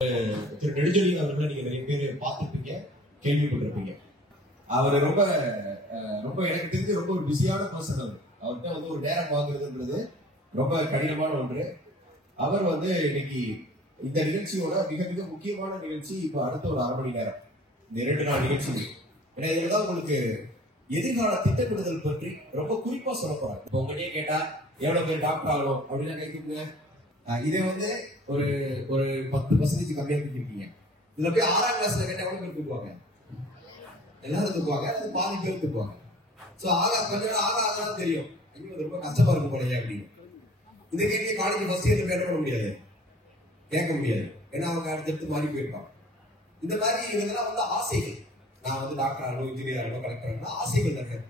திரு நெடுஞ்செழியன் அவர்களை நீங்க நிறைய பேர் பார்த்துருப்பீங்க, கேள்விப்பட்டிருப்பீங்க. அவர் ரொம்ப ரொம்ப எனக்கு தெரிஞ்சு ரொம்ப ஒரு பிஸியான பர்சன். அவர்கிட்ட வந்து ஒரு நேரம் வாங்குறதுன்றது ரொம்ப கடினமான ஒன்று. அவர் வந்து இன்னைக்கு இந்த நிகழ்ச்சியோட மிக மிக முக்கியமான நிகழ்ச்சி இப்ப அடுத்த ஒரு 1/2 மணி நேரம், இந்த 2 நாள் நிகழ்ச்சி. ஏன்னா இதுலதான் உங்களுக்கு எதிர்கால திட்டமிடுதல் பற்றி ரொம்ப குறிப்பா சொல்ல போறாங்க. இப்ப உங்கள்கிட்டயே கேட்டா எவ்வளவு பேர் டாக்டர் ஆகணும் அப்படின்னா கைக்குங்க. இதை வந்து ஒரு ஒரு 10% கம்மியா தூக்கிருக்கீங்க. இதுல போய் 6ஆம் கிளாஸ்ல கேட்டா எவ்வளவு பேர் தூக்குவாங்க? எல்லாரும் தூக்குவாங்க, அது பாதி பேர் தூக்குவாங்க. சோ கொஞ்ச நேரம் ஆக தெரியும் இன்னும் ரொம்ப கஷ்டமா இருக்கும் போலயே அப்படின்னு. இந்த கேள்வியை காலேஜ் ஃபர்ஸ்ட் இயர்ல பேர் பண்ண முடியாது, கேட்க முடியாது. ஏன்னா அவங்க அடுத்தடுத்து மாறி போயிருப்பாங்க. இந்த மாதிரி இதெல்லாம் வந்து ஆசைகள். நான் வந்து டாக்டர் ஆகணும், இன்ஜினியர் ஆகணும், கலெக்டர் ஆகணும், ஆசைகள் தானே.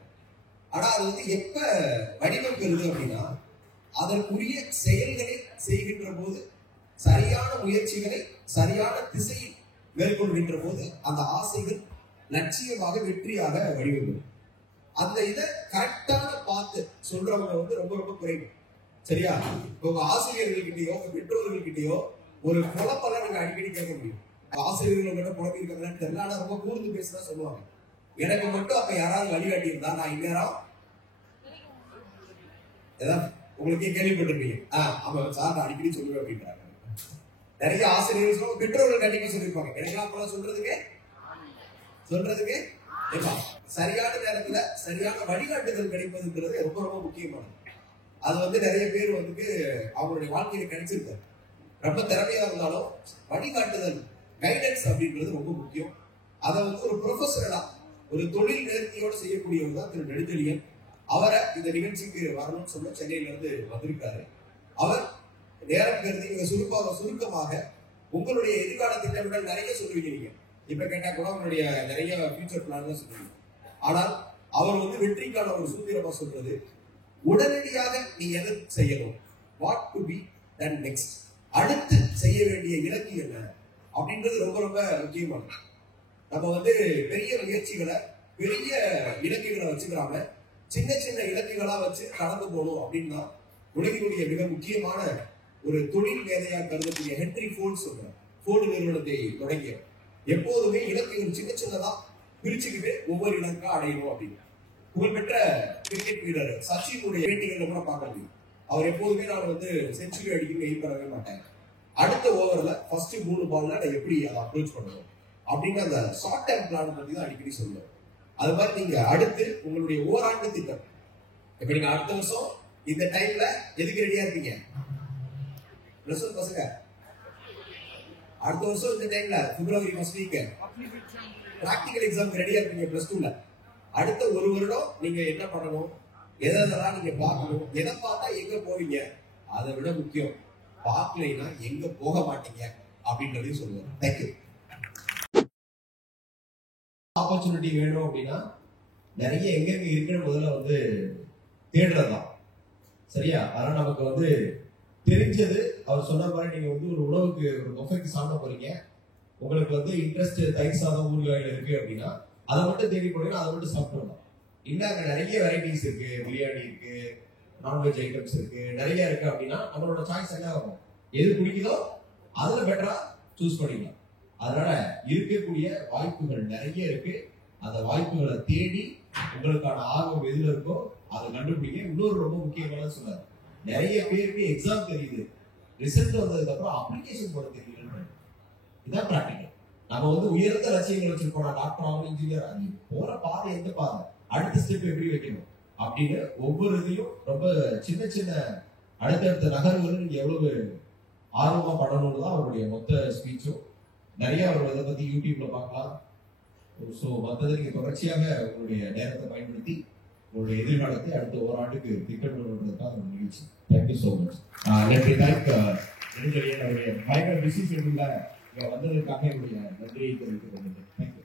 ஆனா அது வந்து எப்ப வடிவம் பெறுது அப்படின்னா அதற்குரிய செயல்களை செய்கின்ற போது, சரியான முயற்சிகளை சரியான திசையில் மேற்கொள்கின்ற போது அந்த ஆசைகள் லட்சியமாக வெற்றியாக வடிவம். அந்த இதை கரெக்டான பார்த்து சொல்றவங்க வந்து ரொம்ப ரொம்ப குறைவு. சரியா? உங்க ஆசிரியர்கள்கிட்டயோ பெற்றோர்கள்கிட்டயோ ஒரு குழப்பெல்லாம் நீங்க அடிக்கடி கேட்க முடியும். ஆசிரியர்கள் மட்டும் குழப்பி இருக்காங்கன்னு தெரியல, ஆனா ரொம்ப கூர்ந்து பேசினா சொல்லுவாங்க. எனக்கு மட்டும் அப்ப யாராவது வழிகாட்டி இருந்தா நான் இந்நேரம் ஏதாவது உங்களுக்கே கேள்விப்பட்டிருப்பீங்க. அவன் சார் அடிக்கடி சொல்லுவேன் அப்படின்றாங்க. நிறைய ஆசிரியர்கள் பெற்றோர்கள் கண்டிப்பா சொல்லியிருப்பாங்க. எனக்கெல்லாம் அப்பெல்லாம் சொல்றதுக்கு சரியான நேரத்துல சரியான வழிகாட்டுதல் கிடைப்பதுன்றது ரொம்ப ரொம்ப முக்கியமானது. அது வந்து நிறைய பேர் வந்து அவங்களுடைய வாழ்க்கையில கிடைச்சிருக்காரு. ரொம்ப திறமையா இருந்தாலும் வழிகாட்டுதல், கைடன்ஸ் அப்படின்றது ரொம்ப முக்கியம். அதை வந்து ஒரு ப்ரொஃபஷனலா ஒரு தொழில் நேர்த்தியோடு செய்யக்கூடியவர் தான் திரு நெடுஞ்செழியன். அவரை இந்த நிகழ்ச்சிக்கு வரணும்னு சொல்ல சென்னையில இருந்து வந்திருக்காரு. அவர் நேரம் கருதி சுருக்கமாக உங்களுடைய எதிர்கால திட்டமிடல் நிறைய சொல்லுவீங்க. நீங்க இப்ப கேட்டா கூட உங்களுடைய நிறைய ஃபியூச்சர் பிளான் தான் சொல்லுவீங்க. ஆனால் அவர் வந்து வெற்றிக்கான ஒரு சூத்திரமா சொல்றது, உடனடியாக நீ எதை செய்யணும், what to be done next, அடுத்து செய்ய வேண்டிய இலக்கு என்ன அப்படின்றது ரொம்ப ரொம்ப முக்கியமானது. நம்ம வந்து பெரிய முயற்சிகளை பெரிய இலக்குகளை வச்சுக்கிறாங்க, சின்ன சின்ன இலக்குகளா வச்சு கடந்து போகணும். அப்படின்னா உலகினுடைய மிக முக்கியமான ஒரு தொழில் மேதையா கருதக்கூடிய ஹென்ரி ஃபோர்டு சொல்றார். ஃபோர்டு நிறுவனத்தை தொடங்கிய எப்போதுமே இலக்குகள் சின்ன சின்னதா பிரிச்சுக்கிட்டு ஒவ்வொரு இலக்கா அடையணும் அப்படின்னு. புகழ்பெற்ற கிரிக்கெட் வீரர் சச்சினுடைய பேட்டிகள்ல கூட பார்க்க முடியும். அவர் எப்போதுமே நான் வந்து செஞ்சுரி அடிக்கணும் எய்ம் பண்ணவே மாட்டேன், அடுத்த ஓவர்ல ஃபர்ஸ்ட் 3 பால்ல நான் எப்படி அதை அப்ரோச் பண்ணணும் அப்படின்னு அந்த ஷார்ட் டைம் பிளான் பத்தி தான் அடிக்கடி சொல்லுவேன். அது மாதிரி நீங்க அடுத்து உங்களுடைய ஓராண்டு திட்டம், இப்ப நீங்க அடுத்த வருஷம் இந்த டைம்ல எதுக்கு ரெடியா இருப்பீங்க? பிளஸ் 1 பசங்க அடுத்த வருஷம் இந்த டைம்ல பிப்ரவரி ஃபர்ஸ்ட் வீக் பிராக்டிகல் எக்ஸாம் ரெடியா இருப்பீங்க பிளஸ் 2ல. அடுத்த ஒரு வருடம் நீங்க என்ன பண்ணணும், எதெல்லாம் நீங்க பார்க்கணும், எதை பார்த்தா எங்க போவீங்க, அதை விட முக்கியம் பார்க்கலைன்னா எங்க போக மாட்டீங்க அப்படின்றதையும் சொல்லுவாங்க. தேங்க்யூ. ஆப்பர்ச்சுனிட்டி வேணும் அப்படின்னா நிறைய எங்கெங்க இருக்குன்னு முதல்ல வந்து தேடுறதுதான். சரியா? ஆனா நமக்கு வந்து தெரிஞ்சது அவர் சொன்ன மாதிரி நீங்க வந்து ஒரு உணவுக்கு ஒரு பொஃபேக்கு சாப்பிட போறீங்க, உங்களுக்கு வந்து இன்ட்ரெஸ்ட் தயிர் சாதம் ஊறுகாயில் இருக்கு அப்படின்னா அதை மட்டும் தேடி போனீங்கன்னா அதை மட்டும் சாப்பிடலாம். இன்னும் அங்க நிறைய வெரைட்டிஸ் இருக்கு, பிரியாணி இருக்கு, நான்வெஜ் ஐட்டம்ஸ் இருக்கு, நிறைய இருக்கு. அப்படின்னா நம்மளோட சாய்ஸ் என்ன ஆகும், எது பிடிக்குதோ அதுல பெட்டரா சூஸ் பண்ணிக்கலாம். அதனால இருக்கக்கூடிய வாய்ப்புகள் நிறைய இருக்கு. அந்த வாய்ப்புகளை தேடி உங்களுக்கான ஆர்வம் எதுல இருக்கோ அதை கண்டுபிடிங்க. இன்னொரு ரொம்ப முக்கியமான சொன்னார், நிறைய பேருக்கு எக்ஸாம் தெரியுது, ரிசல்ட் வந்ததுக்கு அப்புறம் அப்ளிகேஷன் போட தெரியல. இதுதான் பிராக்டிகல். நம்ம வந்து உயர்ந்த லட்சியங்கள் வச்சிருக்கோம், டாக்டர் ஆகணும், இன்ஜினியர், அது போற பாதை எந்த பாதை, அடுத்த ஸ்டெப் எப்படி வைக்கணும் அப்படின்னு ஒவ்வொரு இதையும் ரொம்ப சின்ன சின்ன அடுத்தடுத்த நகர்வுகள் நீங்க எவ்வளவு ஆர்வமா பண்ணணும்னு தான் அவருடைய மொத்த ஸ்பீச்சும். நிறைய அவரோட இதை பத்தி யூடியூப்ல பார்க்கலாம். ஸோ மற்றது நீங்க தொடர்ச்சியாக உங்களுடைய நேரத்தை பயன்படுத்தி உங்களுடைய எதிர்காலத்தை அடுத்த ஓராண்டுக்கு திட்டமிடுவதற்காக ஒரு நிகழ்ச்சி. Thank you so much. நன்றி. நெடுஞ்செழியன் அவருடைய பயங்கர பிஸி ஷெட்யூல்ல வந்ததற்காக என்னுடைய நன்றியை தெரிவித்துக் கொள்கிறேன்.